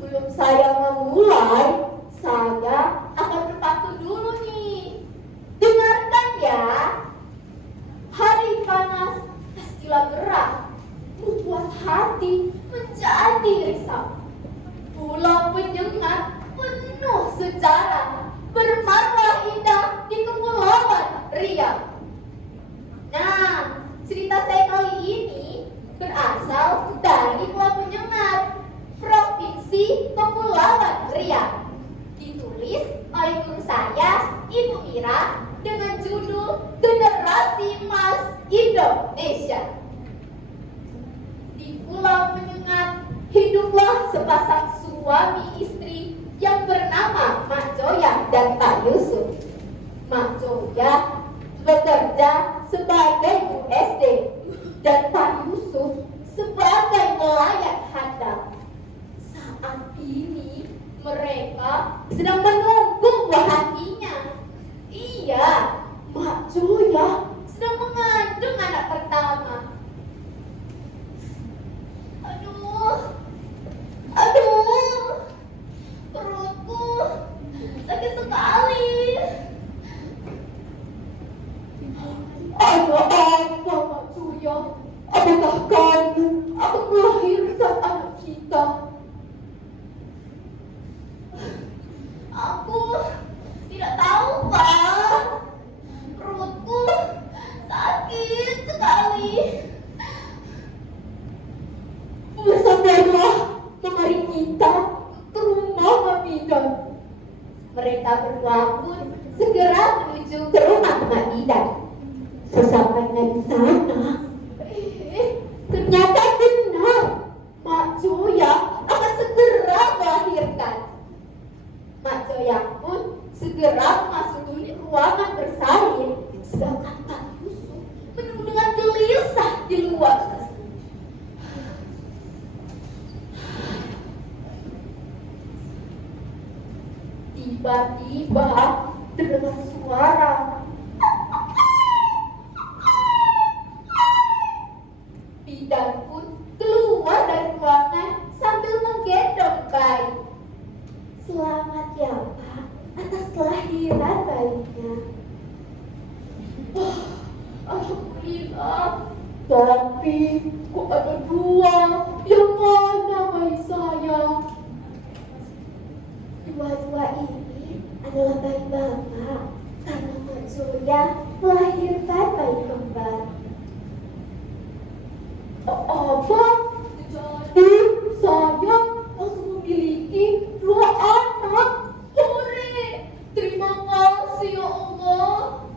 Sebelum saya memulai, saya akan berpantun dulu nih. Dengarkan ya. Hari panas pastilah gerah, membuat hati menjadi risau. Pulau penyengat penuh sejarah, bermarwah indah di Kepulauan Riau. Nah, cerita saya kali ini berasal dari Pulau Penyengat, Provinsi Kepulauan Riau. Ditulis oleh guru saya, Ibu Mira, dengan judul Generasi Emas Indonesia. Di Pulau Penyengat hiduplah sepasang suami istri yang bernama Mak Joya dan Pak Yusuf. Mak Joya bekerja sebagai guru SD dan Pak Yusuf sebagai nelayan handal. Saat ini mereka sedang menunggu buah hatinya. Iya, Mak Joya sedang mengandung anak pertama. Aduh, perutku sakit sekali. Ada apa, Mak Joya? Apakah kamu akan melahirkan anak kita? Aku tidak tahu, Pak. Perutku sakit sekali. Bersabarlah, mari kita ke rumah Mamidan. Mereka berdua pun segera menuju ke rumah Mamidan. Sesampainya di sana, ternyata benar Mak Joya akan segera melahirkan. Mak Joya pun segera memasuki ruangan bersalin, sedangkan Pak Yusuf menunggu dengan gelisah di luar. Tiba-tiba terdengar suara. Bidan pun keluar dari ruangan sambil menggendong bayi. Selamat ya, Pak, atas kelahiran bayinya. Alhamdulillah. Tapi kok ada dua? Yang mana bayi saya? Dua-dua ini adalah bayi Bapak, karena Mak Joya melahirkan bayi kembar. Apa? Jadi saya langsung memiliki dua anak. Hore! Terima kasih ya Allah.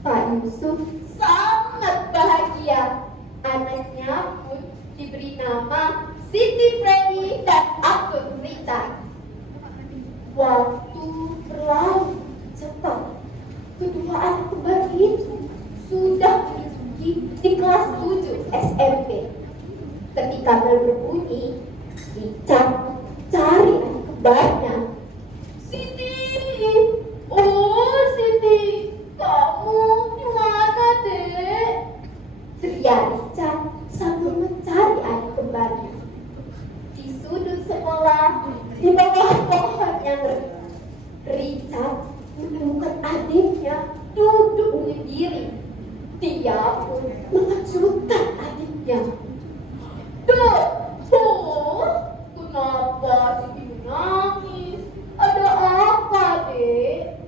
Pak Yusuf sangat bahagia. Anaknya pun diberi nama Siti Freddy dan Abdul Richard. Waktu berlalu cepat. Kedua anak kembar itu sudah menduduki di kelas 7 SMP. Ketika bel berbunyi, Richard cari anak kembarnya. Siti, oh Siti, kamu di mana, Dek? Teriak Richard sambil mencari anak kembarnya. Di sudut sekolah, di bawah pohon yang Richard menemukan adiknya duduk menyendiri. Dia pun mengejutkan adiknya. Dek, kenapa Siti menangis? Ada apa, Dek?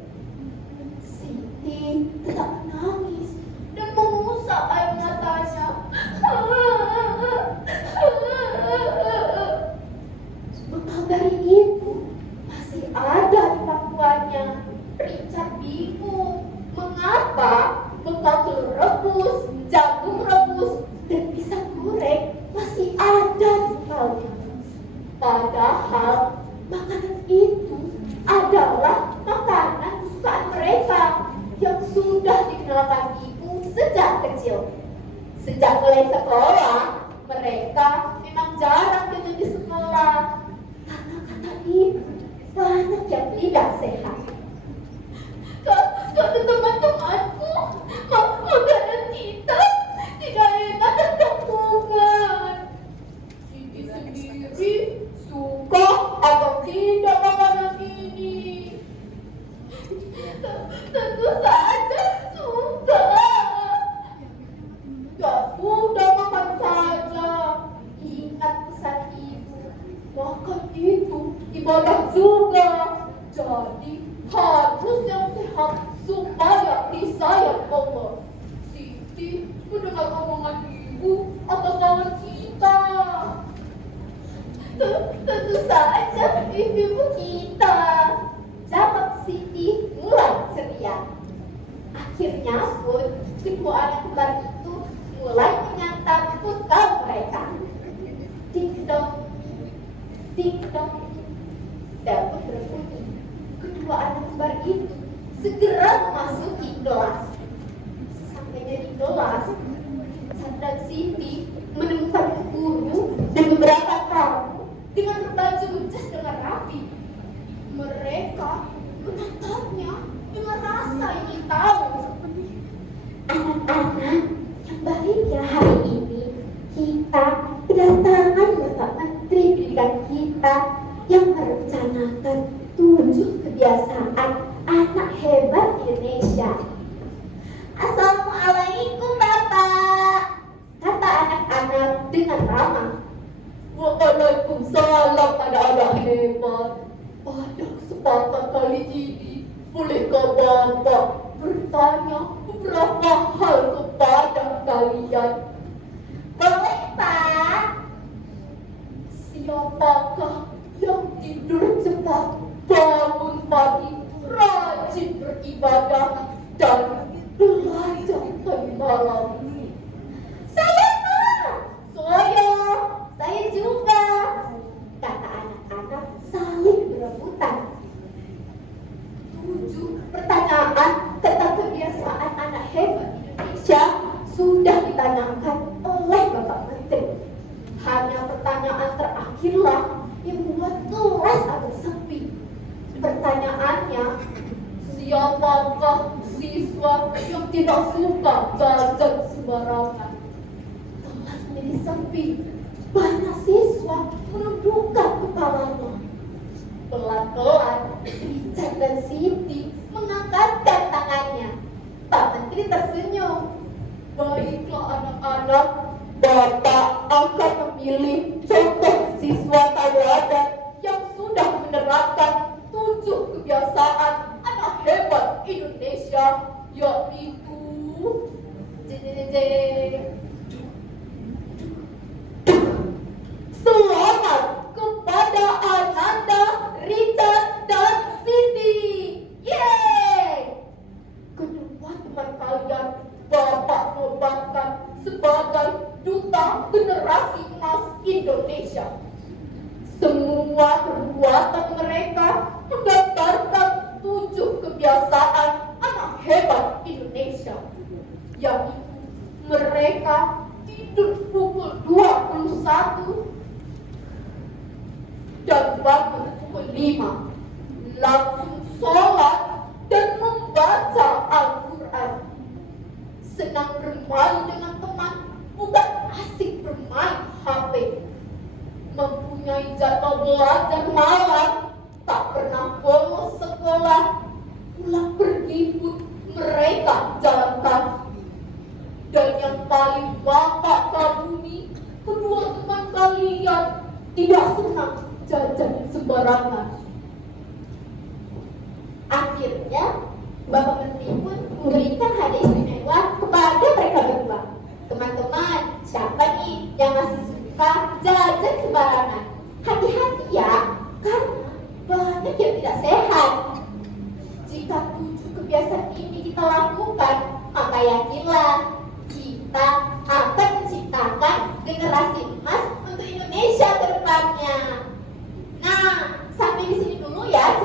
Siti tetap menangis dan mengusap air matanya. Bekal dari ibu masih ada di pangkuannya. Richard bingung mengapa bekal telur rebus, jagung rebus, dan pisang goreng masih ada di bekalnya. Padahal makanan itu adalah makanan kesukaan mereka yang sudah dikenalkan ibu sejak kecil. Sejak mulai sekolah, mereka memang jarang jajan di sekolah. Karena kata ibu, banyak yang tidak sehat. Kata teman-temanku, makanan kita tidak enak dan tak. Siti sendiri suka beribadah juga. Jadi harus yang sehat supaya disayang Allah. Siti mendengar omongan ibu atau kawan kita. Tentu saja ibu kita. Jawab Siti mulai ceria. Akhirnya pun kedua anak kembar itu mulai menyantap bekal mereka. Tik-tok, tik-tok. Dapur berbunyi. Kedua anak kembar itu segera memasuki kelas. Sesampainya di kelas, Sadang Siti menemukan guru dan beberapa tamu dengan berbaju jas dengan rapi. Mereka menatapnya dengan rasa ingin tahu. Anak-anak yang baik ya, hari ini kita kedatangan Bapak Menteri Pendidikan kita yang merencanakan 7 kebiasaan anak hebat Indonesia. Assalamualaikum Bapak, kata anak-anak dengan ramah. Waalaikumsalam anak-anak hebat. Pada kesempatan kali ini, bolehkah Bapak bertanya beberapa hal kepada kalian? Boleh Pak. Siapakah yang tidur cepat, bangun pagi, rajin beribadah, dan belajar tadi malam? Saya Pak. Saya juga, kata anak-anak saling berebutan. 7 pertanyaan tentang kebiasaan anak hebat Indonesia sudah ditanyakan oleh Bapak Menteri. Hanya pertanyaan terakhirlah yang membuat kelas agak sepi. Pertanyaannya, siapakah siswa yang tidak suka jajan sembarangan? Kelas menjadi sepi. Banyak siswa menundukkan kepalanya. Pelan-pelan, Richard dan Siti mengangkatkan tangannya. Pak Menteri tersenyum. Baiklah anak-anak, Bapak akan memilih contoh siswa tauladan yang sudah menerapkan 7 kebiasaan anak hebat Indonesia, yaitu selamat kepada Ananda, Richard, dan Siti. Yeay! Kedua teman kalian Bapak nobatkan sebagai duta generasi emas Indonesia. Semua perbuatan mereka menggambarkan 7 kebiasaan anak hebat Indonesia, yaitu mereka tidur pukul 21 dan bangun pukul 5, langsung sholat dan membaca Al-Quran. Senang bermain dengan teman, bukan asik bermain HP. Mempunyai jadwal belajar malam, tak pernah bolos sekolah. Pulang pergi pun mereka jalan kaki. Dan yang paling Bapak kagumi, kedua teman kalian tidak senang jajan sembarangan. Akhirnya Bapak Menteri pun memberikan hadiah istimewa kepada mereka berdua. Teman-teman, siapa nih yang masih suka jajan sembarangan? Hati-hati ya, karena banyak yang tidak sehat. Jika 7 kebiasaan ini kita lakukan, maka yakinlah kita akan menciptakan generasi emas untuk Indonesia ke depannya. Nah, sampai di sini dulu ya